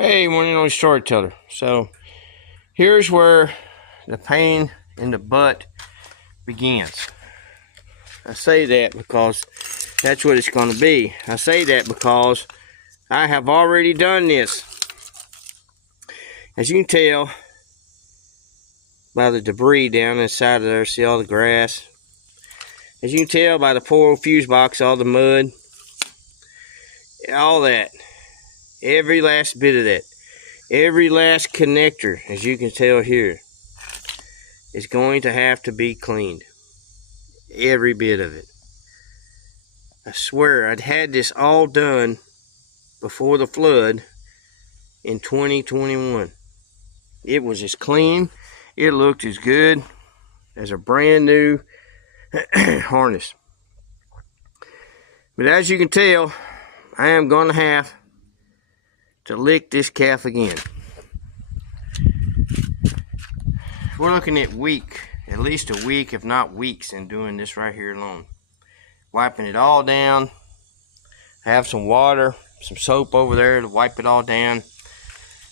Hey, one and only storyteller. So here's where the pain in the butt begins. I say that because that's what it's going to be. I say that because I have already done this. As you can tell by the debris down inside of there, see all the grass. As you can tell by the poor old fuse box, all the mud, all that, every last bit of that. Every last connector, as you can tell here, is going to have to be cleaned. Every bit of it. I swear, I'd had this all done before the flood in 2021. It was as clean, it looked as good as a brand new harness. But as you can tell, I am going to have to lick this calf again. We're looking at at least a week, if not weeks, in doing this right here alone. Wiping it all down. I have some water, some soap over there to wipe it all down.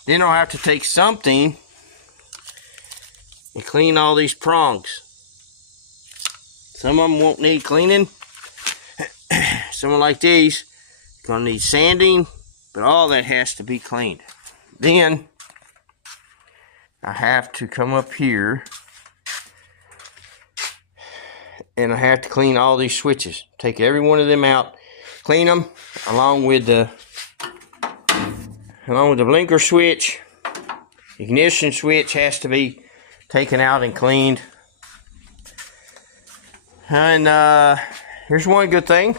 Then I'll have to take something and clean all these prongs. Some of them won't need cleaning. Some like these, gonna need sanding. But all that has to be cleaned. Then I have to come up here and I have to clean all these switches. Take every one of them out, clean them along with the blinker switch. Ignition switch has to be taken out and cleaned. And here's one good thing.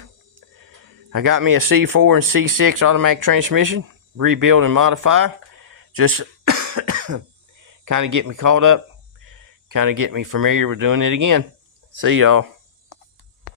I got me a C4 and C6 automatic transmission, rebuild and modify, just kind of get me caught up, kind of get me familiar with doing it again. See y'all.